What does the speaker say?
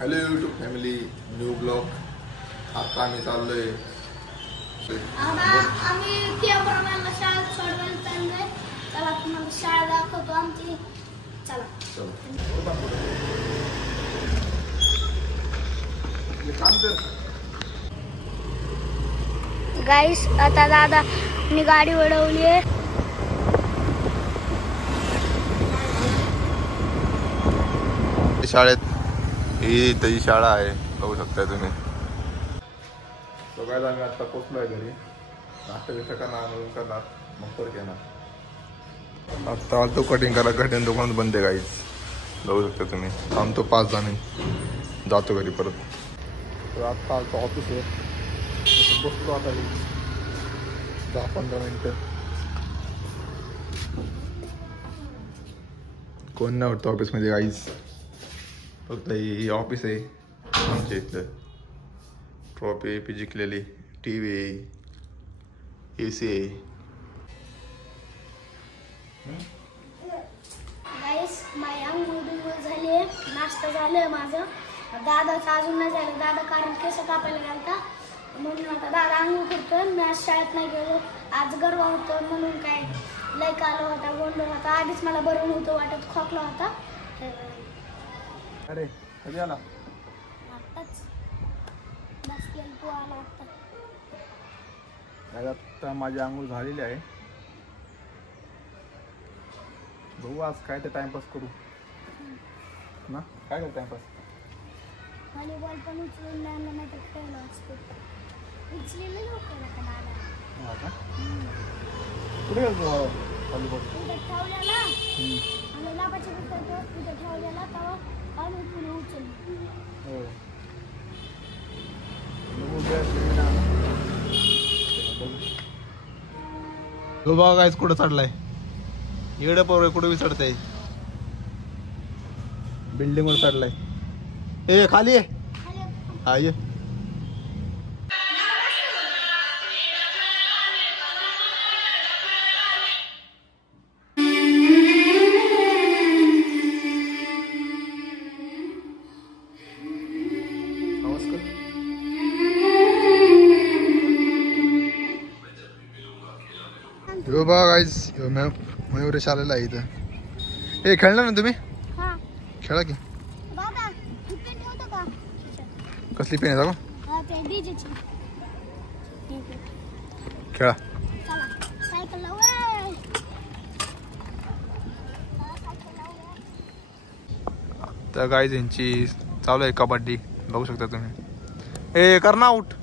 Hello YouTube family, new blog. आता आम्ही चाललोय आम्ही त्याप्रमाणे शाळेत सोडवायला चाललोय. चला तुम्हाला शाळा दाखवतो आमची. चला गाईस, आता दादा मी गाडी वळवली आहे. शाळेत ही त्याची शाळा आहे, बघू शकता तुम्ही. सगळ्यात आम्ही आता पोचलोय घरी. नाश्ता बिस्टा करणार मग परत येणार. आता आलतो कटिंग करायला. कटिंग दुकान बंद आहे गाईच, बघू शकता तुम्ही. थांबतो 5 जण, जातो घरी परत. तर आता आलतो ऑफिस आहे, बसतो आता 10-15 मिनिटं. कोण नाही होतं ऑफिसमध्ये गाईज. फक्त ही ऑफिस आहे आमच्या इथलं. ट्रॉफी पी जिंकलेली, टी व्ही आहे, AC आहे. गाईस, माझी आंघोळ झाली आहे, नाश्ता झालाय माझं. दादाचं अजून नाही झालं. दादा कारण केस कापायला घालता, म्हणून आता दादा आंघोळ करतो. मी आज शाळेत नाही गेलो, आज गरबा होतं म्हणून काय लय काल होता, गोंधळ होता. आधीच मला बरं नव्हतं वाटत, खोकला होता. अरे कधी आला? आत्ताच बस केलं, तू आला आत्ता. आता माझी आंघोळ झालेली आहे. बघू आज काय ते टाइमपास करू ना. काय करू टाइमपास? व्हॉलीबॉल पण उचलून आणलं नाही तर खेळलं असतं. उचलेलं नव्हतं का दादा? कुठे गेलो व्हॉलीबॉल? तिथं ठेवलेला आणि लाभाच्या पुस्तक तिथं ठेवलेला, तेव्हा आम्ही पुढे उचललं. हो बघा गाईस, कुठं चढलाय येडं पोर. कुठं बी चढताय, बिल्डिंग वर चढलाय. ए खाली ये. हा ये. हो बघा गाईज, मयूरेश आलेला आहे इथं. हे खेळणार ना तुम्ही? खेळा की. कसली पेन आहे खेळा. तर गाईज यांची चालू आहे कबड्डी, बघू शकता तुम्ही. ए कर ना आउट.